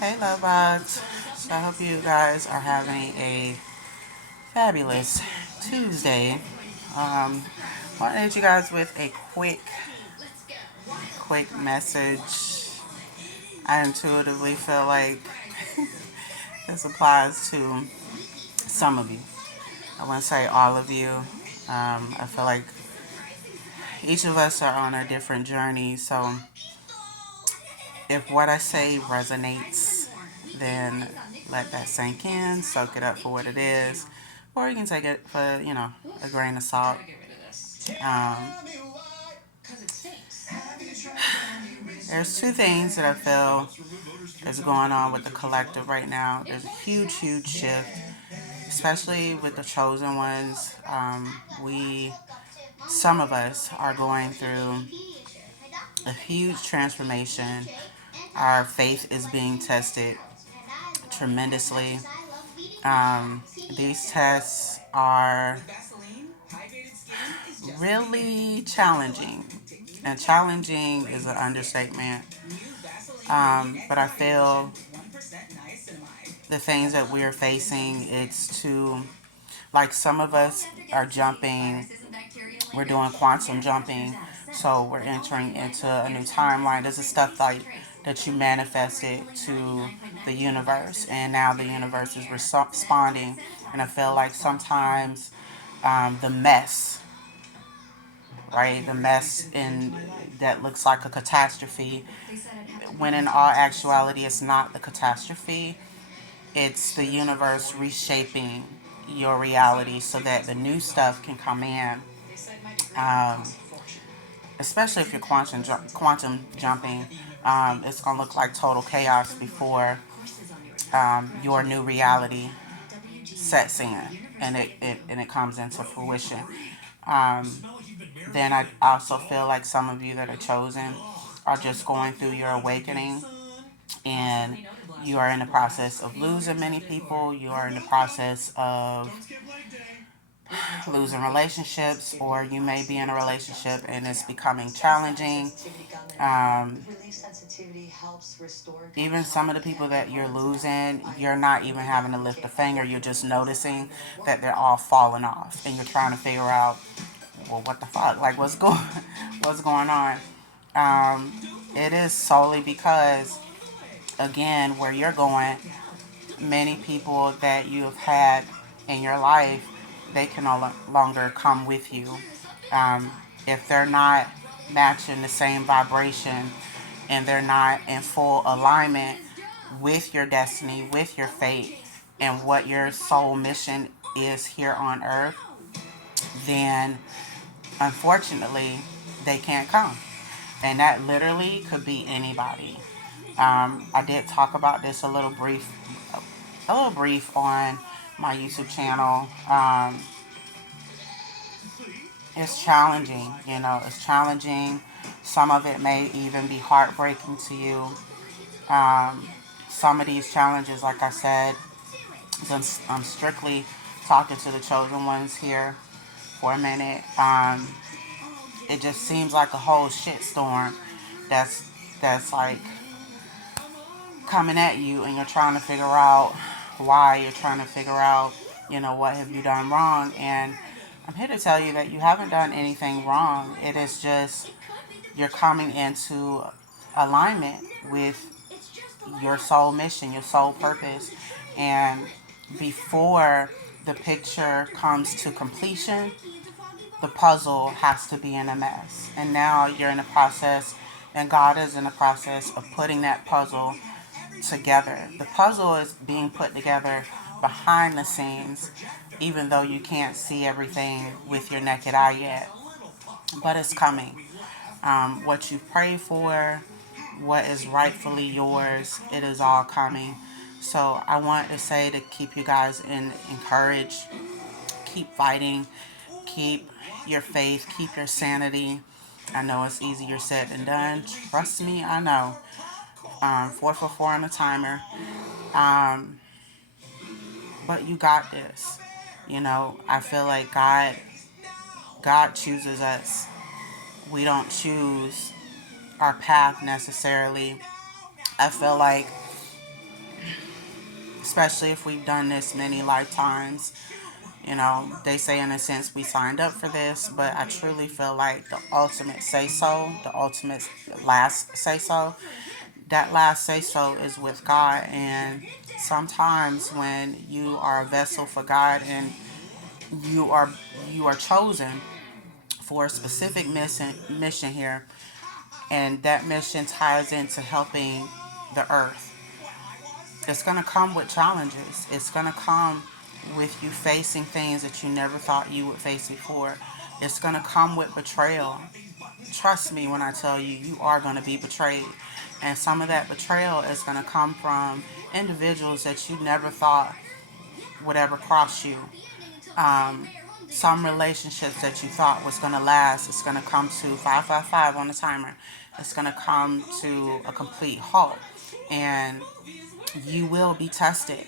Hey, love bugs. So I hope you guys are having a fabulous Tuesday. Want to hit you guys with a quick message. I intuitively feel like this applies to some of you. I wouldn't say all of you. I feel like each of us are on a different journey. So if what I say resonates, then let that sink in, soak it up for what it is, or you can take it for, a grain of salt. Um, there's two things that I feel is going on with the collective right now. There's a huge shift, especially with the chosen ones. Some of us are going through a huge transformation. Our faith is being tested tremendously. These tests are really challenging, and challenging is an understatement. But I feel the things that we're facing, it's to, like, some of us are jumping, we're doing quantum jumping, so we're entering into a new timeline. This is stuff like that you manifested to the universe, and now the universe is responding. And I feel like sometimes the mess, right? The mess in that looks like a catastrophe, when in all actuality, it's not the catastrophe. It's the universe reshaping your reality so that the new stuff can come in. Um, Especially if you're quantum jumping, it's gonna look like total chaos before your new reality sets in, and it comes into fruition. Um, then I also feel like some of you that are chosen are just going through your awakening, and you are in the process of losing many people. You are in the process of losing relationships, or you may be in a relationship and it's becoming challenging. Um, Even some of the people that you're losing, you're not even having to lift a finger. You're just noticing that they're all falling off, and you're trying to figure out, well, what the fuck? Like, what's going on? Um, it is solely because, again, where you're going, many people that you have had in your life, they can no longer come with you. Um, if they're not matching the same vibration, and they're not in full alignment with your destiny, with your fate, and what your soul mission is here on earth, then unfortunately they can't come. And that literally could be anybody. I did talk about this a little brief on my YouTube channel. It's challenging, it's challenging. Some of it may even be heartbreaking to you. Um, some of these challenges, like I said, I'm strictly talking to the chosen ones here for a minute. It just seems like a whole shitstorm that's that's like coming at you, and you're trying to figure out why. You're trying to figure out, what have you done wrong. And I'm here to tell you that you haven't done anything wrong. It is just you're coming into alignment with your soul mission, your soul purpose. And before the picture comes to completion, the puzzle has to be in a mess. And now you're in the process, and God is in the process of putting that puzzle together. The puzzle is being put together behind the scenes, even though you can't see everything with your naked eye yet. But it's coming. What you pray for, what is rightfully yours, it is all coming. So I want to say to keep you guys encouraged, keep fighting, keep your faith, keep your sanity. I know it's easier said than done. Trust me, I know. 4 for 4 on the timer. Um, but you got this. I feel like God chooses us. We don't choose our path necessarily. I feel like especially if we've done this many lifetimes. You know, they say in a sense we signed up for this, but I truly feel like the ultimate say so, the ultimate last say so, that last say so is with God. And sometimes when you are a vessel for God and you are you are chosen for a specific mission here, and that mission ties into helping the earth, it's going to come with challenges. It's going to come with you facing things that you never thought you would face before. It's going to come with betrayal. Trust me when I tell you, you are going to be betrayed. And some of that betrayal is going to come from individuals that you never thought would ever cross you. Um, some relationships that you thought was going to last, it's going to come to 555 on the timer. It's going to come to a complete halt. And you will be tested.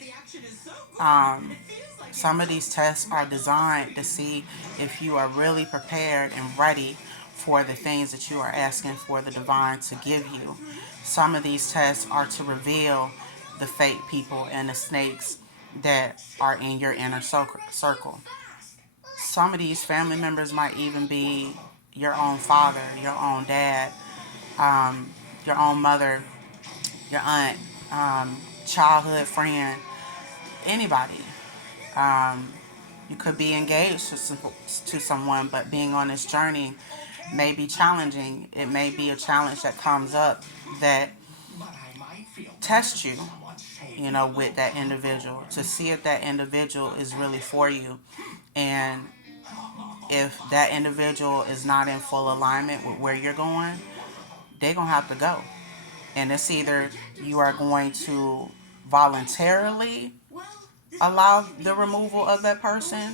Um, some of these tests are designed to see if you are really prepared and ready for the things that you are asking for the divine to give you. Some of these tests are to reveal the fake people and the snakes that are in your inner circle. Some of these family members might even be your own father, your own dad, um, your own mother, your aunt, childhood friend, anybody. Um, you could be engaged to someone, but being on this journey may be challenging. It may be a challenge that comes up that tests you, with that individual to see if that individual is really for you. And if that individual is not in full alignment with where you're going, they're going to have to go. And it's either you are going to voluntarily allow the removal of that person,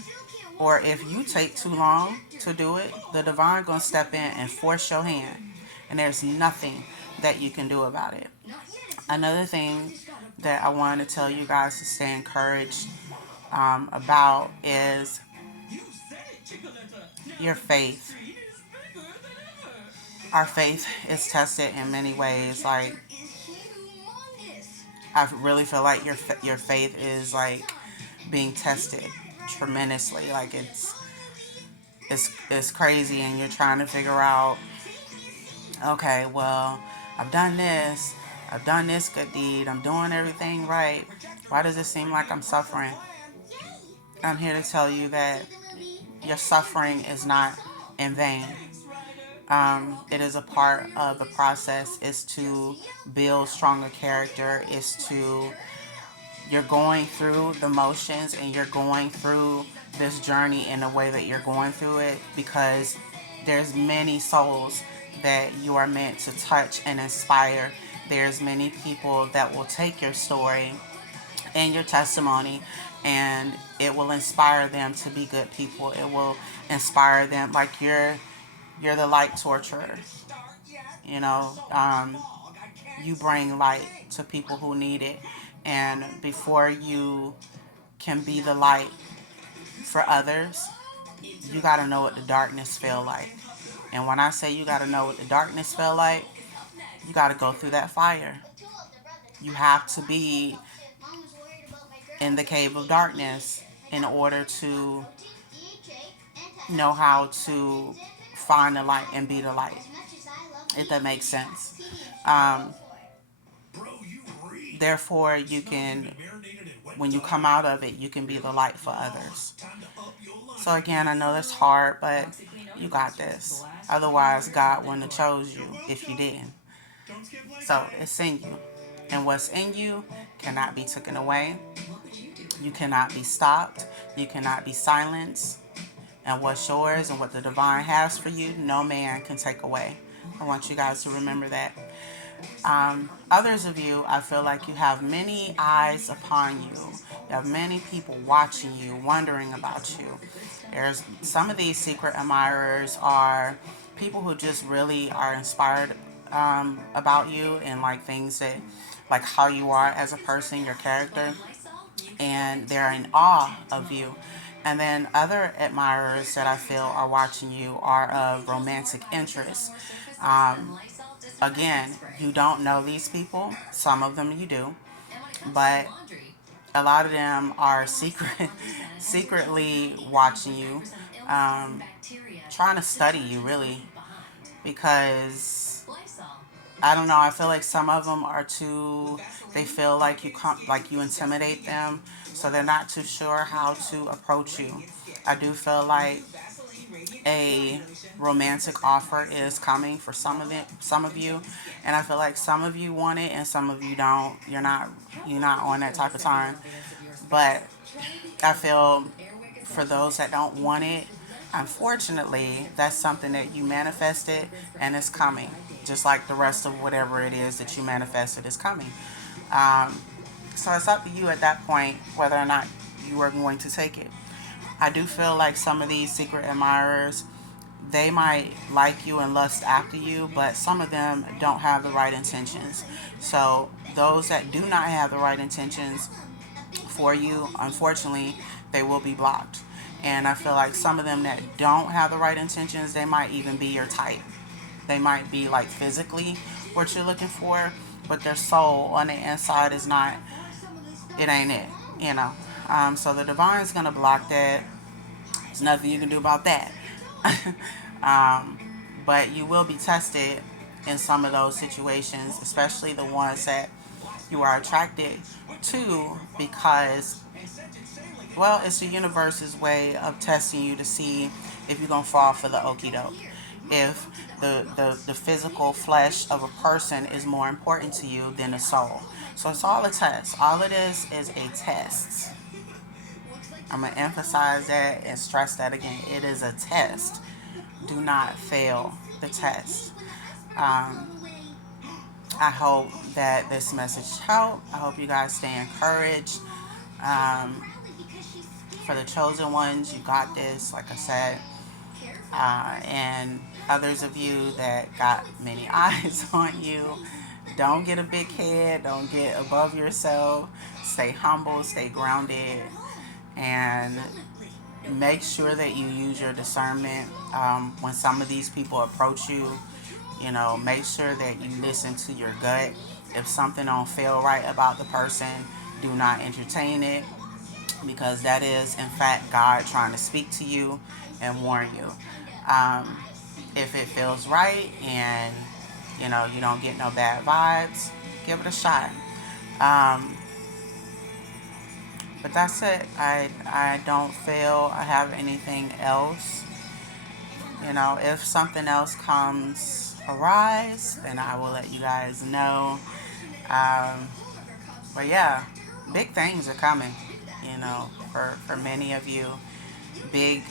or if you take too long to do it, the divine gonna step in and force your hand, and there's nothing that you can do about it. Another thing that I wanted to tell you guys to stay encouraged about is your faith. Our faith is tested in many ways. Like, I really feel like your faith is like being tested tremendously. Like it's crazy, and you're trying to figure out, okay, well, I've done this good deed, I'm doing everything right. Why does it seem like I'm suffering? I'm here to tell you that your suffering is not in vain. It is a part of the process. Is to build stronger character. Is to You're going through the motions, and you're going through this journey in the way that you're going through it because there's many souls that you are meant to touch and inspire. There's many people that will take your story and your testimony, and it will inspire them to be good people. It will inspire them, like you're the light torturer. You know, you bring light to people who need it, and before you can be the light for others, you got to know what the darkness feel like. And when I say you got to know what the darkness feel like, you got to go through that fire. You have to be in the cave of darkness in order to know how to find the light and be the light, if that makes sense. Um, Therefore, you can, when you come out of it, you can be the light for others. So again, I know that's hard, but you got this. Otherwise, God wouldn't have chose you if you didn't. So it's in you. And what's in you cannot be taken away. You cannot be stopped. You cannot be silenced. And what's yours and what the divine has for you, no man can take away. I want you guys to remember that. Others of you, I feel like you have many eyes upon you. You have many people watching you, wondering about you. There's some of these secret admirers are people who just really are inspired about you, and like things that, like how you are as a person, your character, and they're in awe of you. And then other admirers that I feel are watching you are of romantic interest. Um, Again, you don't know these people. Some of them you do. but a lot of them are secretly watching you, um, trying to study you really, because I don't know. I feel like some of them are too. They feel like like you intimidate them, so they're not too sure how to approach you. I do feel like a romantic offer is coming for some of you, and I feel like some of you want it and some of you don't. You're not on that type of time, but I feel for those that don't want it, unfortunately, that's something that you manifested and it's coming. Just like the rest of whatever it is that you manifested is coming. Um, so it's up to you at that point whether or not you are going to take it. I do feel like some of these secret admirers, they might like you and lust after you, but some of them don't have the right intentions. So those that do not have the right intentions for you, unfortunately, they will be blocked. And I feel like some of them that don't have the right intentions, they might even be your type. They might be like physically what you're looking for, but their soul on the inside is not, it ain't it, you know. So the divine's going to block that. There's nothing you can do about that. um, but you will be tested in some of those situations, especially the ones that you are attracted to, because, well, it's the universe's way of testing you to see if you're going to fall for the okie doke. If the physical flesh of a person is more important to you than the soul. So it's all a test. All it is a test. I'm going to emphasize that and stress that again. It is a test. Do not fail the test. Um, I hope that this message helped. I hope you guys stay encouraged. Um, for the chosen ones, you got this, like I said. And others of you that got many eyes on you, don't get a big head. Don't get above yourself. Stay humble. Stay grounded. And make sure that you use your discernment when some of these people approach you. You know, make sure that you listen to your gut. If something don't feel right about the person, do not entertain it, because that is in fact God trying to speak to you and warn you. Um, if it feels right and you don't get no bad vibes, give it a shot. Um, but that's it. I don't feel I have anything else. If something else comes arise, then I will let you guys know. Um, but yeah, big things are coming. For many of you, big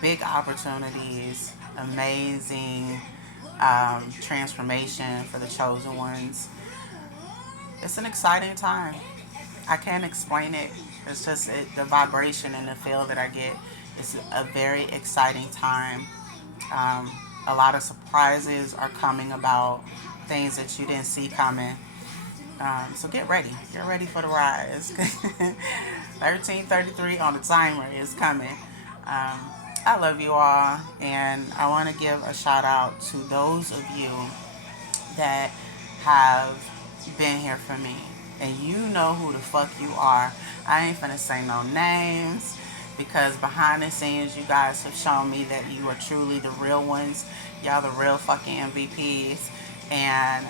big opportunities, amazing transformation for the chosen ones. It's an exciting time. I can't explain it. It's just the vibration and the feel that I get. It's a very exciting time. Um, a lot of surprises are coming about things that you didn't see coming. So get ready. Get ready for the rise. 1333 on the timer is coming. Um, I love you all, and I want to give a shout out to those of you that have been here for me. And you know who the fuck you are. I ain't finna say no names, because behind the scenes, you guys have shown me that you are truly the real ones. Y'all the real fucking MVPs. And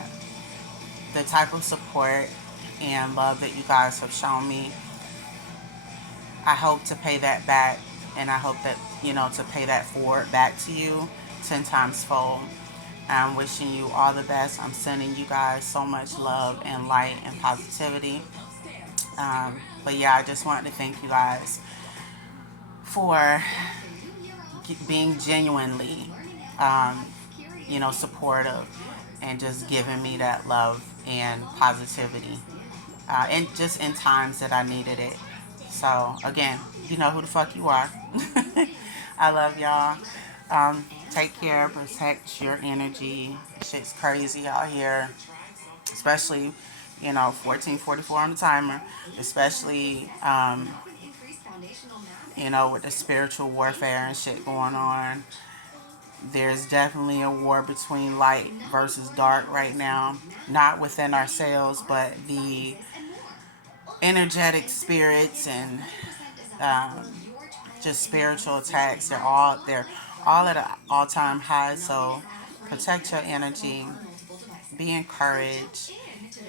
the type of support and love that you guys have shown me, I hope to pay that back. And I hope that, to pay that forward back to you 10 times fold. I'm wishing you all the best. I'm sending you guys so much love and light and positivity. But yeah, I just wanted to thank you guys for being genuinely, um, supportive, and just giving me that love and positivity, and just in times that I needed it. So again, you know who the fuck you are. I love y'all. Take care. Protect your energy. Shit's crazy out here, especially 1444 on the timer, especially with the spiritual warfare and shit going on. There's definitely a war between light versus dark right now. Not within ourselves, but energetic spirits and um, just spiritual attacks. They're all at an all-time high. So protect your energy, be encouraged.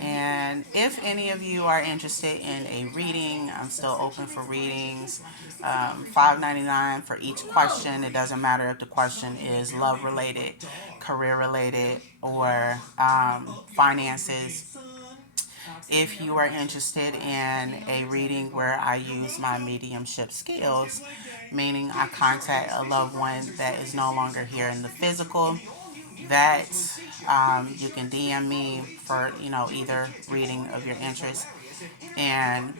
And if any of you are interested in a reading, I'm still open for readings. $5.99 for each question. It doesn't matter if the question is love related, career related, or finances. If you are interested in a reading where I use my mediumship skills, meaning I contact a loved one that is no longer here in the physical, that you can DM me for either reading of your interest, and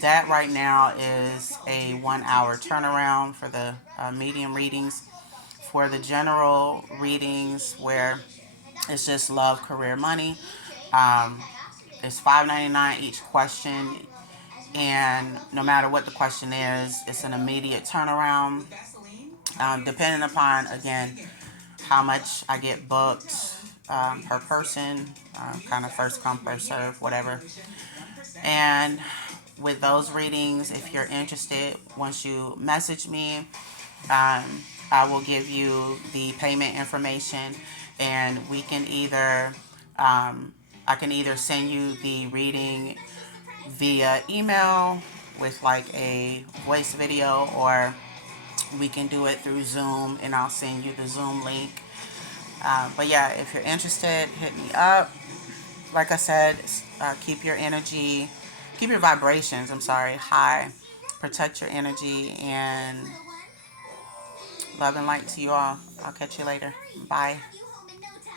that right now is a 1 hour turnaround for the medium readings. For the general readings where it's just love, career, money, um, it's $5.99 each question, and no matter what the question is, it's an immediate turnaround. Depending upon, again, how much I get booked per person, kind of first come, first serve, whatever. And with those readings, if you're interested, once you message me, um, I will give you the payment information, and we can either, I can either send you the reading via email with like a voice video, or we can do it through Zoom, and I'll send you the Zoom link. But yeah, if you're interested, hit me up. Like I said, keep your energy, keep your vibrations, high. Protect your energy, and love and light to you all. I'll catch you later. Bye.